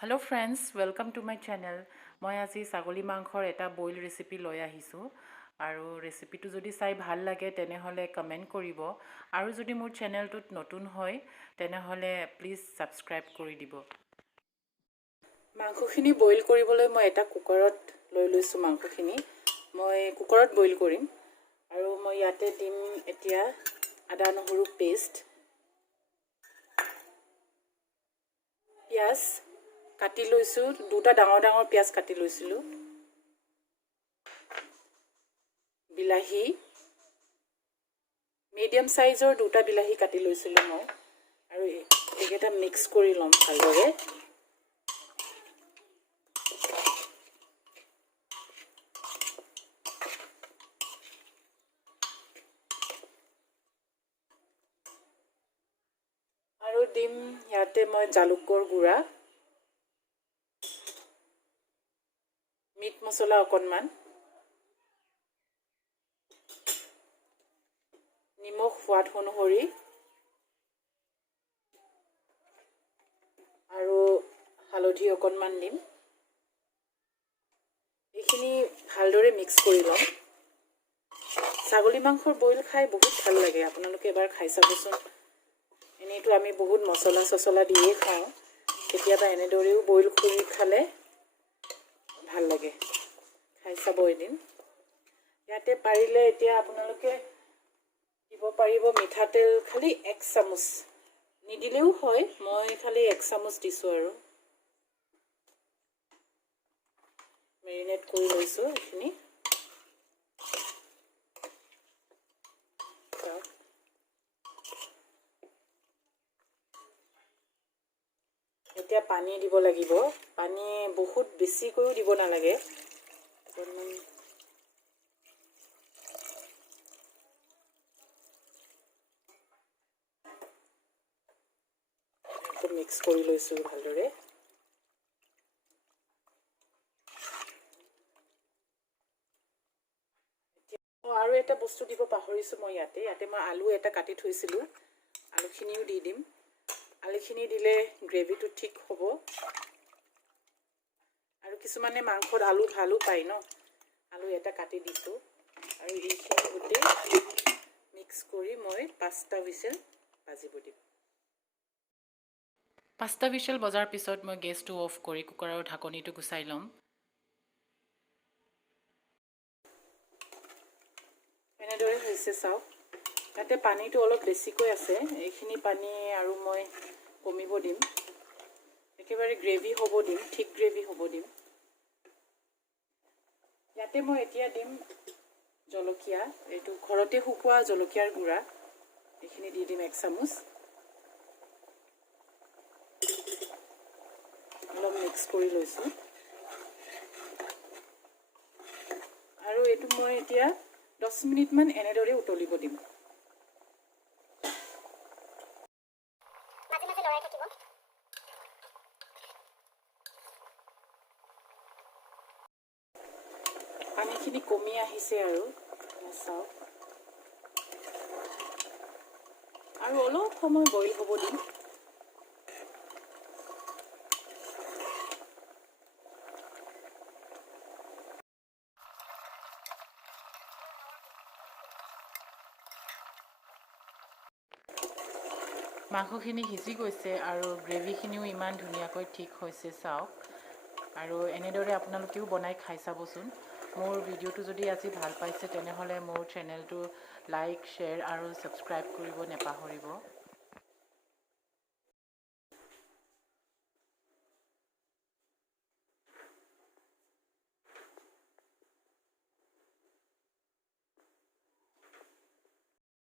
Hello friends, welcome to my channel. মই আজি ছাগলী মাংসৰ এটা বইল ৰেচিপি লৈ আহিছোঁ আৰু ৰেচিপিটো যদি চাই ভাল লাগে তেনেহলে কমেন্ট কৰিব আৰু যদি মোৰ চেনেলটোত নতুন হয় তেনেহলে প্লিজ সাবস্ক্ৰাইব কৰি দিব। মাংসখিনি বইল কৰিবলৈ মই এটা কুকাৰত লৈ লৈছোঁ মাংসখিনি। মই কুকাৰত বইল কৰিম আৰু মই ইয়াতে দিম এতিয়া আদা নহৰু পেষ্ট, পিয়াজ কাটি লৈছো, দুটা ডাঙৰ ডাঙৰ পিয়াজ কাটি লৈছিলো, বিলাহী মিডিয়াম সাইজৰ দুটা বিলাহী কাটি লৈছিলো মই আৰু এইকেইটা মিক্স কৰি লম ভালদৰে। আৰু দিম ইয়াতে মই জালুকৰ গুড়া, মিট মছলা অকণমান, নিমখ সোৱাদ অনুসৰি আৰু হালধি অকণমান দিম। এইখিনি ভালদৰে মিক্স কৰি লম। ছাগলী মাংসৰ বইল খাই বহুত ভাল লাগে, আপোনালোকে এবাৰ খাই চাবচোন। এনেইতো আমি বহুত মছলা চছলা দিয়ে খাওঁ, কেতিয়াবা এনেদৰেও বইল কৰি খালে ভাল লাগে, খাই চাব এদিন। ইয়াতে পাৰিলে এতিয়া আপোনালোকে দিব পাৰিব মিঠাতেল, খালি 1 চামুচ নিদিলেও হয়, মই খালি 1 চামুচ দিছোঁ আৰু মেৰিনেট কৰি লৈছোঁ এইখিনি। এতিয়া পানী দিব লাগিব, পানী বহুত বেছিকৈও দিব নালাগে, অকণমান মিক্স কৰি লৈছোঁ ভালদৰে। আৰু এটা বস্তু দিব পাহৰিছোঁ মই, ইয়াতে মই আলু এটা কাটি থৈছিলোঁ, আলুখিনিও দি দিম। আলুখিনি দিলে গ্ৰেভিটো ঠিক হ'ব আৰু কিছুমানে মাংসত আলু ভালো পায় ন, আলু এটা কাটি দিছোঁ আৰু এইখিনি গোটেই মিক্স কৰি মই 5টা হুইচেল বাজিব দিম। 5টা হুইচেল বজাৰ পিছত মই গেছটো অফ কৰি কুকাৰৰ ঢাকনিটো গুচাই ল'ম। এনেদৰে হৈছে চাওক, তাতে পানীটো অলপ বেছিকৈ আছে, এইখিনি পানী আৰু মই কমিব দিম, একেবাৰে গ্ৰেভি হ'ব দিম, ঠিক গ্ৰেভি হ'ব দিম। ইয়াতে মই এতিয়া দিম জলকীয়া, এইটো ঘৰতে শুকোৱা জলকীয়াৰ গুড়া, এইখিনি দি দিম 1 চামুচ। অলপ মিক্স কৰি লৈছোঁ আৰু এইটো মই এতিয়া 10 মিনিটমান এনেদৰে উতলিব দিম। পানীখিনি কমি আহিছে আৰু চাওক, আৰু অলপ সময় বইল হ'ব দিম। মাংসখিনি সিজি গৈছে আৰু গ্ৰেভিখিনিও ইমান ধুনীয়াকৈ ঠিক হৈছে চাওক। আৰু এনেদৰে আপোনালোকেও বনাই খাই চাবচোন। মোৰ ভিডিঅ'টো যদি আজি ভাল পাইছে তেনেহ'লে মোৰ চেনেলটো লাইক, শ্বেয়াৰ আৰু ছাবস্ক্ৰাইব কৰিব নাপাহৰিব।